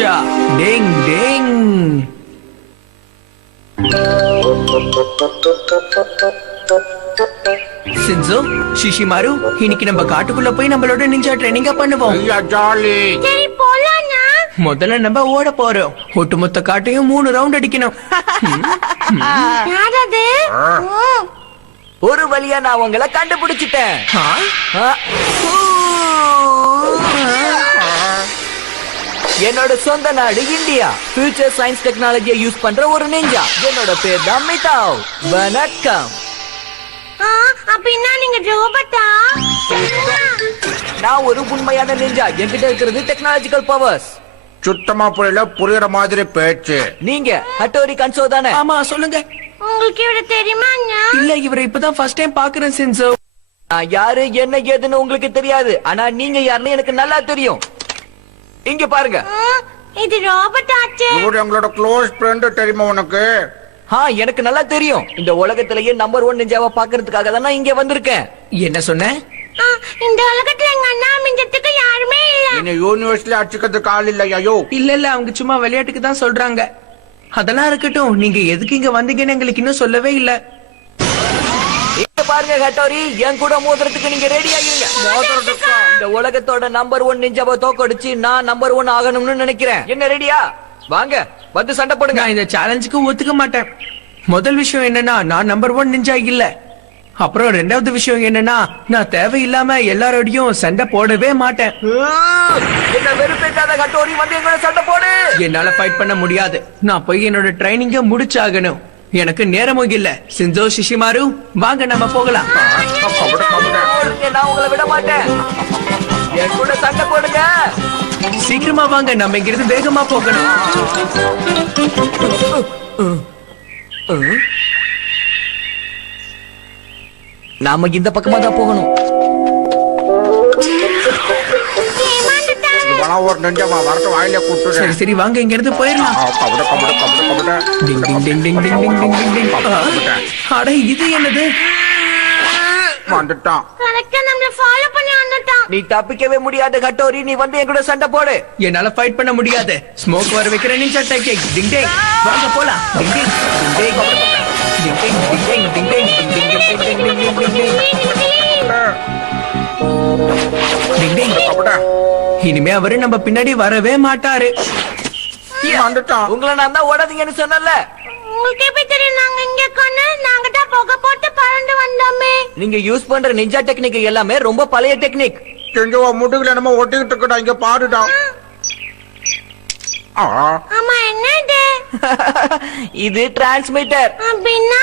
ninja. Ding ding. Shinzo, Shishimaru, இன்னைக்கு நம்ம காட்டுக்குள்ள போய் நம்மளோட நிஞ்சா ட்ரைனிங்கா பண்ணுவோம். ஜாலி. சரி போலாம்னா. முதல்ல நம்ம ஓட போறோம். ஒட்டுமொத்த காட்டையும் 3 ரவுண்ட் அடிக்கணும். யாரது? ஒரு வழியா நான் உங்களை கண்டுபிடிச்சிட்டேன். என்னோட சொந்த நாடு இந்தியா. ஃபியூச்சர் சயின்ஸ் டெக்னாலஜியை யூஸ் பண்ற ஒரு நிஞ்சா. என்னோட பேர் தான் மிதாவ். வணக்கம். அப்படின்னா நீங்க ரோபோட்டா? நான் ஒரு உண்மையான நிஞ்சா. என்கிட்ட இருக்கிறது டெக்னாலஜிக்கல் பவர்ஸ். சுத்தமா புரியல, புரியுற மாதிரி பேச்சு. நீங்க ஹட்டோரி கன்சோ தானே? ஆமா, சொல்லுங்க. உங்களுக்கு இவரை தெரியுமா? இல்ல, இவரை இப்பதான் ஃபர்ஸ்ட் டைம் பாக்குறேன் சின்சோ. நான் யாரு என்ன ஏதுன்னு உங்களுக்கு தெரியாது, ஆனா நீங்க யாருன்னு எனக்கு நல்லா தெரியும். இங்க பாருங்க. இது ரோபோட் ஆச்சே. இவர் எங்களோட க்ளோஸ் ஃப்ரெண்ட், தெரியுமா உனக்கு? எனக்கு நல்லா தெரியும். இந்த உலகத்திலேயே நம்பர் 1 நிஞ்சாவை பாக்குறதுக்காக தான் நான் இங்க வந்திருக்கேன். என்ன சொன்ன? இந்த உலகத்துல எங்க அண்ணா மிஞ்சத்துக்கு யாருமே இல்ல. என்ன யூனிவர்ஸ்ல அடிச்சுக்கிறதுக்கு ஆள் இல்லையோ? இல்ல, அவங்க சும்மா விளையாட்டுக்கு தான் சொல்றாங்க. அதெல்லாம் இருக்கட்டும், நீங்க எதுக்கு இங்க வந்தீங்கன்னு எங்களுக்கு இன்னும் சொல்லவே இல்ல. இங்க பாருங்க ஹட்டோரி, என் கூட மோதுறதுக்கு நீங்க ரெடி ஆகிருங்க. இந்த உலகத்தோட நம்பர் 1 நிஞ்சாவை தோக்கடிச்சு நான் நம்பர் 1 ஆகணும்னு நினைக்கிறேன். என்ன ரெடியா? வாங்க, வந்து சண்டை போடுங்க. நான் இந்த சேலஞ்சுக்கு ஒத்துக்க மாட்டேன். முதல் விஷயம் என்னன்னா, நான் நம்பர் 1 நிஞ்சா இல்ல. அப்புறம் ரெண்டாவது விஷயம் என்னன்னா, நான் தேவையில்லாம எல்லாரோடையும் சண்டை போடவே மாட்டேன். என்ன வெறுப்பேத்தாத ஹட்டோரி, வந்து எங்களோட சண்டை போடு. என்னால ஃபைட் பண்ண முடியாது. நான் போய் என்னோட ட்ரைனிங்க முடிச்சாகணும். எனக்கு நேரமும் இல்ல. சின்சோ, ஷிஷிமாரு, வாங்க நம்ம போகலாம். நான் உங்களை விட மாட்டேன். என் கூட சண்டை போடுங்க. சீக்கிரமா வாங்க, நம்ம இங்கிருந்து வேகமா போகணும். நாம இந்த பக்கமா தான் போகணும். ஒரு நெஞ்சமா வரட்டு வாயில கூட்டு. சரி சரி, வாங்க இங்க இருந்து போயிடலாம். டிங் டிங் டிங் டிங் டிங் டிங் டிங் டிங் டிங். அட, இது என்னது? வந்துட்டான். கரெக்ட்டா நம்மள ஃபாலோ பண்ணி வந்துட்டான். நீ தப்பிக்கவே முடியாது ஹட்டோரி, நீ வந்து என் கூட சண்டை போடு. என்னால ஃபைட் பண்ண முடியாது. ஸ்மோக் வர வைக்கிற நிஞ்சா டெக்னிக். டிங் டிங், வாங்க போலாம். டிங் டிங் டிங் டிங் டிங் டிங் டிங் டிங் டிங் டிங் டிங் டிங் டிங் டிங் டிங் டிங் டிங். இனிமே அவரு நம்ம பின்னாடி வரவே மாட்டாரு. வந்துட்டான். உங்களை நான் தான் ஓடாதீங்கன்னு சொன்னல. உங்களுக்கு எப்படி தெரியும் நாங்க இங்க இருக்கோம்னு? நாங்க தான் புகை போட்டு பறந்து வந்தோமே. நீங்க யூஸ் பண்ற நிஞ்சா டெக்னிக் எல்லாமே ரொம்ப பழைய டெக்னிக். செஞ்சவா முட்டுக்குள்ள நம்ம ஒட்டிக்கிட்டு இருக்கடா, இங்க பாருடா. ஆமா, என்னது? இது டிரான்ஸ்மிட்டர். அப்படின்னா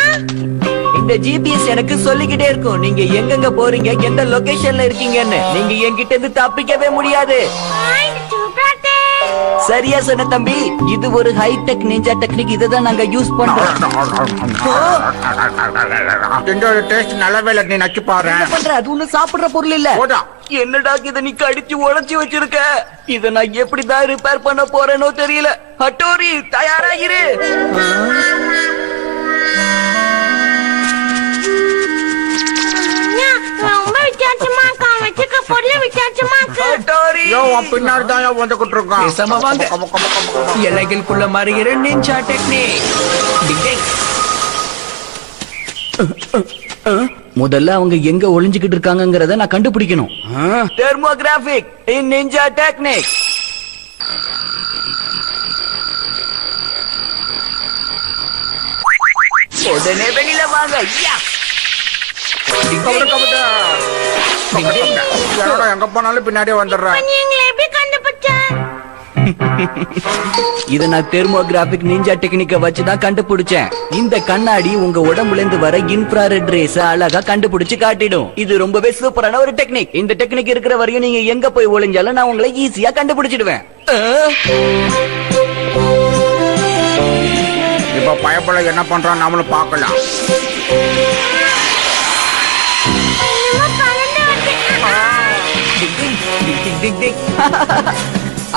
இந்த ஜிபிஎஸ் எனக்கு சொல்லிக்கிட்டே இருக்கும் நீங்க எங்கெங்க போறீங்க, எந்த லொகேஷன்ல இருக்கீங்கன்னு. நீங்க என்கிட்ட இருந்து தப்பிக்கவே முடியாது. சரியா சொன்ன தம்பி. இது ஒரு ஹைடெக் நிஞ்சா டெக்னிக். இதுதான் நாங்க யூஸ் பண்றோம். டேஸ்ட் நல்லாவே இல்ல, நீ நச்சு பாரு. பண்ற அது ஒண்ணு சாப்பிடுற பொருள் இல்ல. என்னடா இத நீ கடிச்சு உடைச்சு வச்சிருக்க? இத நான் எப்படிதான் ரிப்பேர் பண்ண போறேனோ தெரியல. ஹட்டோரி, தயாராகிரு. ரொம்ப வித்தியாசமா இருக்கா. வச்சுக்க பொருள் வித்தியாசமா இருக்கு. ஹட்டோரி, பின்னாடி தான் வந்துகிட்டு இருக்கான். பேசாம வாங்க. எல்லைகளுக்குள்ள மறைகிற நிஞ்சா டெக்னிக். டிங் டிங். முதல்ல அவங்க எங்க ஒளிஞ்சுக்கிட்டு இருக்காங்கங்கறத நான் கண்டுபிடிக்கணும். தெர்மோகிராபிக் இன் நிஞ்சா டெக்னிக். உடனே வெளியில வாங்க. எங்க போனாலும் பின்னாடியே வந்துடுறேன். நீங்க எப்படி கண்டுபிடிச்ச? இத நான் தெர்மோகிராபிக் நிஞ்சா டெக்னிக்க வச்சுதான் கண்டுபிடிச்சேன். இந்த கண்ணாடி உங்க உடம்புல இருந்து வர இன்ஃப்ராரெட் ரேஸ் அழகா கண்டுபிடிச்சு காட்டிடும். இது ரொம்பவே சூப்பரான ஒரு டெக்னிக். இந்த டெக்னிக் இருக்கிற வரையும் நீங்க எங்க போய் ஒளிஞ்சாலும் நான் உங்களை ஈஸியா கண்டுபிடிச்சிடுவேன். இப்ப பயப்பட என்ன பண்றான் நாமளும் பாக்கலாம்.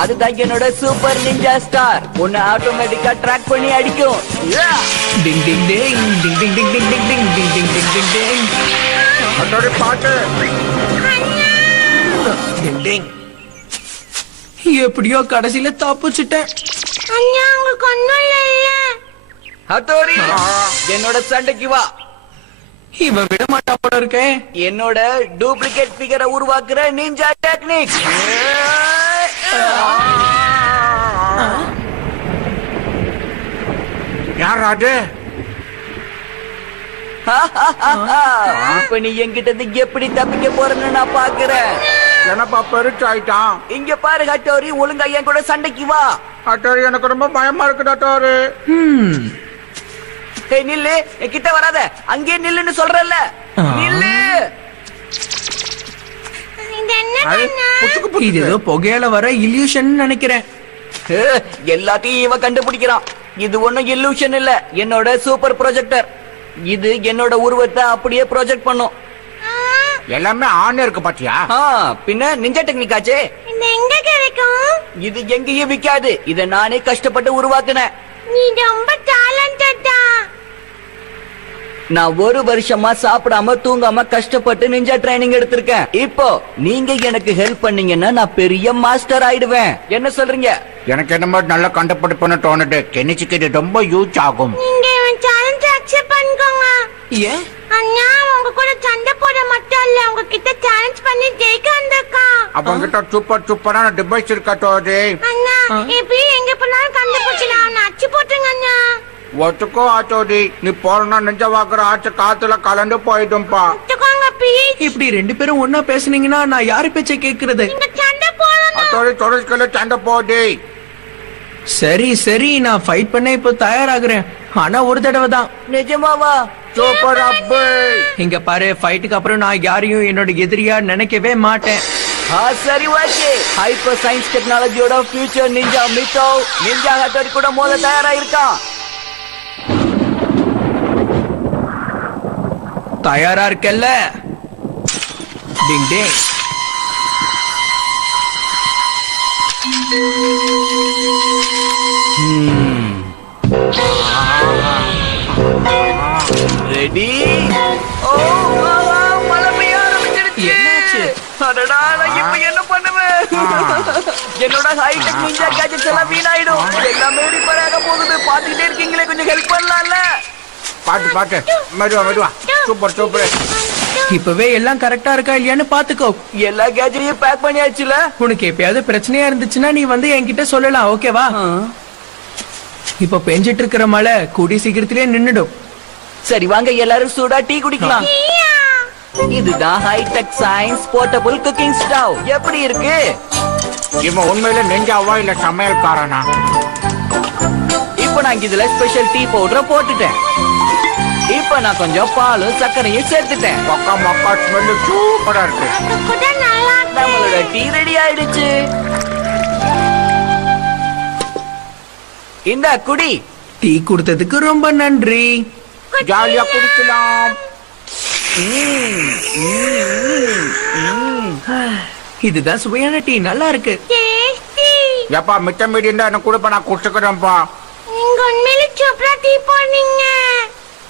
அதுதான் என்னோட சூப்பர் நிஞ்சா ஸ்டார். உன்னை ஆட்டோமேட்டிக்கா ட்ராக் பண்ணி அடிக்கும். டிங் டிங் டிங் டிங் டிங் டிங் டிங் டிங் டிங் டிங் டிங் டிங் டிங் டிங். அதோட பாட்டு. டிங் டிங். எப்படியோ கடைசியில தப்பிச்சுட்டேன். அண்ணா உங்களுக்கு ஒண்ணும் இல்ல. ஹட்டோரி என்னோட சண்டைக்கு வா. இவன் விட மாட்டா போல இருக்கேன். என்னோட டூப்ளிகேட் ஃபிகரை உருவாக்குற நிஞ்சா டெக்னிக். யார் அது? இப்ப நீ என்கிட்ட இருந்து எப்படி தப்பிக்க போறன்னு நான் பாக்குறேன். என்னப்பா பெருச்சு ஆயிட்டான். இங்க பாரு ஹட்டோரி, ஒழுங்கா என் கூட சண்டைக்கு வா. அட்டோரி எனக்கு ரொம்ப பயமா இருக்குது அட்டோரி. ஏய் நில்லு, என் கிட்ட வராத. அங்கே நில்லுன்னு சொல்றல்ல. நில்லு. இது என்ன அது அண்ணா? புச்சுக்கு இது ஏதோ புகையால வர இல்யூஷன் நினைக்கிறேன். எல்லாத்தையும் இவன் கண்டுபிடிக்கிறான். இது ஒண்ணும் இல்லூஷன் இல்ல, என்னோட சூப்பர் ப்ரொஜெக்டர். இது என்னோட உருவத்தை அப்படியே ப்ரொஜெக்ட் பண்ணும். எல்லாமே ஆன் இருக்கு பாத்தியா? பின்ன நிஞ்சா டெக்னிக் ஆச்சே. இது எங்க கிடைக்கும்? இது எங்கேயும் விக்காது. இத நானே கஷ்டப்பட்டு உருவாக்குனேன். நீ ரொம்ப டேலண்டட் தான். நான் ஒரு வருஷமா சாப்பிடாம தூங்காம கஷ்டப்பட்டு நிஞ்சா ட்ரைனிங் எடுத்திருக்கேன். இப்போ நீங்க எனக்கு ஹெல்ப் பண்ணீங்கன்னா நான் பெரிய மாஸ்டர் ஆயிடுவேன். என்ன சொல்றீங்க? எனக்கு என்னமோ நல்ல கண்டுபிடிப்புன்னு தோணுது. கெனிச்சிக்கு இது ரொம்ப யூஸ் ஆகும். நீங்க இவன் சேலஞ்ச் அக்செப்ட் பண்ணிக்கோங்க. ஏன்? அண்ணா உங்க கூட சண்டை போட மட்டும் இல்ல, உங்ககிட்ட சேலஞ்ச் பண்ணி ஜெயிக்க வந்திருக்கான். அவங்கிட்ட சூப்பரான டிவைஸ் இருக்கா தோதி. அண்ணா எப்படி எங்க போனாலும் கண்டுபிடிச்சலாம். அவனை அச்சு போட்டுங்க அண்ணா. ஒத்துக்கோ ஆச்சோதி. நீ போறனா நெஞ்ச வாக்குற ஆச்சு காத்துல கலந்து போயிடும்பா. ஒத்துக்கோங்க ப்ளீஸ். இப்படி ரெண்டு பேரும் ஒன்னா பேசுனீங்கன்னா நான் யாரு பேச்ச கேக்குறது? நீங்க சண்டை போடணும். அத்தோடி தொடர்ச்சிக்கல சண்டை போடி. சரி சரி, நான் ஃபைட் பண்ண இப்போ தயாராகிறேன். ஆனா ஒரு தடவை தான். நிஜமாவா? சூப்பர் அப்பே. இங்க பாரு, ஃபைட்டுக்கு அப்புறம் நான் யாரையும் என்னோட எதிரியா நினைக்கவே மாட்டேன். சரி ஓகே. ஹைப்பர் சயின்ஸ் டெக்னாலஜியோட ஃபியூச்சர் நிஞ்சா மிட்டோ நிஞ்சா ஹட்டோரி கூட மோத தயாரா இருக்கான். தயாரா இருக்கல்ல? டிங் டிங். ரெடி? ஓ மழை பெய்ய ஆரம்பிச்சிடுச்சு. என்னாச்சு? அடடா, நான் இப்ப என்ன பண்ணுவேன்? என்னோட ஹைடெக் நிஞ்சா கேஜெட்ஸ் எல்லாம் வீணாயிடும். எல்லாமே ரிப்பேர் ஆக போகுது. பாத்துக்கிட்டே இருக்கீங்களே, கொஞ்சம் ஹெல்ப் பண்ணலாம்ல? பாட்டு மெதுவா. சூப்பர். இப்பவே எல்லாம் கரெக்டா இருக்கா இல்லையான்னு பாத்துக்கோ. எல்லா கேஜெட்டையும் பேக் பண்ணியாச்சுல? உனக்கு எப்பயாவது பிரச்சனையா இருந்துச்சுன்னா நீ வந்து என்கிட்ட சொல்லலாம், ஓகேவா? இப்ப பெஞ்சிட்டு இருக்கிற மழை கூடி சீக்கிரத்திலே நின்னுடும். சரி வாங்க, எல்லாரும் சூடா டீ குடிக்கலாம். இதுதான் hi-tech science portable cooking stove. எப்படி இருக்கு? இவன் உண்மையில நெஞ்சாவா இல்ல சமையல்காரனா? இப்ப நான் இதுல ஸ்பெஷல் டீ பவுடரை போட்டுட்டேன். இப்ப நான் கொஞ்சம் பாலும் சர்க்கரையும் சேர்த்துட்டேன். மொக்கா ஸ்மெல் சூப்பரா இருக்கு. அது கூட நல்லா இருக்கு. நம்மளோட டீ ரெடி ஆயிடுச்சு. இந்த குடி. டீ கொடுத்ததுக்கு ரொம்ப நன்றி. ஜாலியா குடிக்கலாம். இதுதான் சுவையான டீ, நல்லா இருக்கு. டேஸ்டி. எப்பா மிச்சம் மீடி இருந்தா எனக்கு கூட நான் குடிச்சுக்கிறேன்ப்பா. நீங்க உண்மையிலே சூப்பரா டீ போடுறீங்க.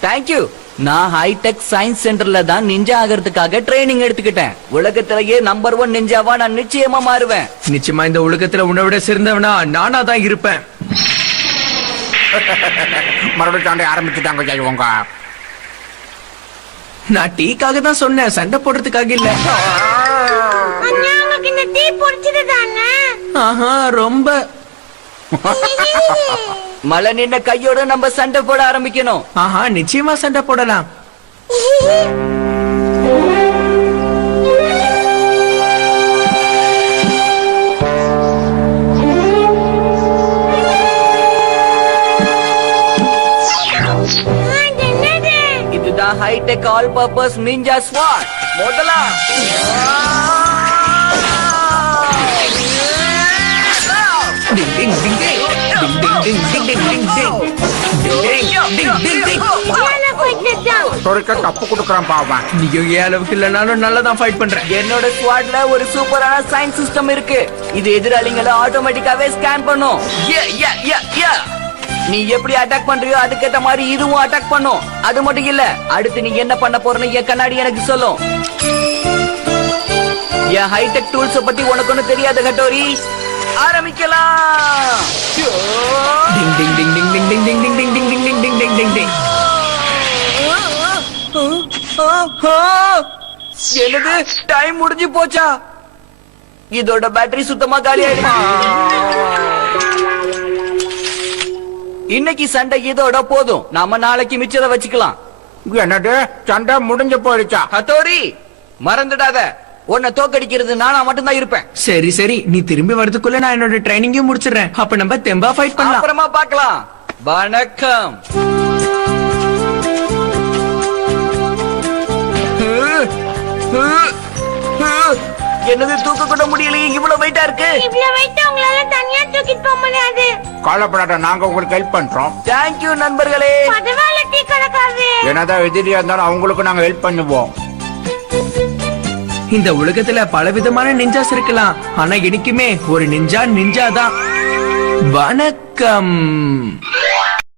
தேங்க்யூ. நான் ஹைடெக் சயின்ஸ் சென்டர்ல தான் நிஞ்சா ஆகிறதுக்காக ட்ரைனிங் எடுத்துக்கிட்டேன். உலகத்திலேயே நம்பர் 1 நிஞ்சாவா நான் நிச்சயமா மாறுவேன். நிச்சயமா இந்த உலகத்துல உன்னை விட சிறந்தவனா நானா தான் இருப்பேன். மறுபடியும் சண்டை ஆரம்பிச்சுட்டாங்க ஜெயவங்க. நான் டீக்காக தான் சொன்னேன், சண்டை போடுறதுக்காக இல்ல. அண்ணா உங்களுக்கு இந்த டீ பிடிச்சது தானே? ஆஹா, ரொம்ப. மழை நின்ன கையோட நம்ம சண்டை போட ஆரம்பிக்கணும். ஆஹா, நிச்சயமா சண்டை போடலாம். இதுதான் ஹைடெக் ஆல் பர்பஸ் நிஞ்சா ஸ்வாட். முதல்ல டிங் டிங் டிங் டிங் டிங் டிங் டிங் டிங் டிங் டிங் டிங் டிங். தொலைக்க தப்பு கொடுக்கறான் பாவன். நீயும் ஏன் அளவுக்கு இல்லனாலும் நல்லா தான் ஃபைட் பண்றேன். என்னோட ஸ்குவாட்ல ஒரு சூப்பரான சயின்ஸ் சிஸ்டம் இருக்கு. இது எதிராளிகளை ஆட்டோமேட்டிக்காவே ஸ்கேன் பண்ணும். நீ எப்படி அட்டாக் பண்றியோ அதுக்கேத்த மாதிரி இதுவும் அட்டாக் பண்ணும். அது மட்டும் இல்ல, அடுத்து நீ என்ன பண்ண போறன்னு என் கண்ணாடி எனக்கு சொல்லும். என் ஹைடெக் டூல்ஸ் பத்தி உனக்கு ஒண்ணு தெரியாது ஹட்டோரி. ஆரம்பிக்கலாம். டிங் டிங் டிங் டிங் டிங் டிங் டிங் டிங் டிங் டிங் டிங் டிங் டிங் டிங் டிங். என்னது டைம் முடிஞ்சு போச்சா? இதோட பேட்டரி சுத்தமா காலி ஆயிடுமா? இன்னைக்கு சண்டை இதோட போதும். நாம நாளைக்கு மிச்சத வச்சுக்கலாம். என்னது சண்டை முடிஞ்சு போயிடுச்சா? ஹத்தோரி மறந்துடாத, உன்னை தோக்கடிக்கிறது நானா மட்டும்தான் இருப்பேன். சரி சரி, நீ திரும்பி வரதுக்குள்ள நான் என்னோட ட்ரைனிங்கையும் முடிச்சிடுறேன். அப்ப நம்ம தெம்பா ஃபைட் பண்ணலாம். அப்புறமா பார்க்கலாம். வணக்கம். என்னது தூக்க கூட முடியலையே, இவ்வளவு வெயிட்டா இருக்கு. இவ்வளவு வெயிட் உங்களால தனியா தூக்கிட்டு போக முடியாது. கவலைப்படாத, நாங்க உங்களுக்கு ஹெல்ப் பண்றோம். தேங்க்யூ நண்பர்களே. பரவாயில்ல டீ கடைக்காரரே. என்னதான் எதிரியா இருந்தாலும் அவங்களுக்கு நாங்க ஹெல்ப் பண்ணுவோம். இந்த உலகத்துல பலவிதமான நிஞ்சாஸ் இருக்கலாம், ஆனா எனக்குமே ஒரு நிஞ்சா தான். வணக்கம்.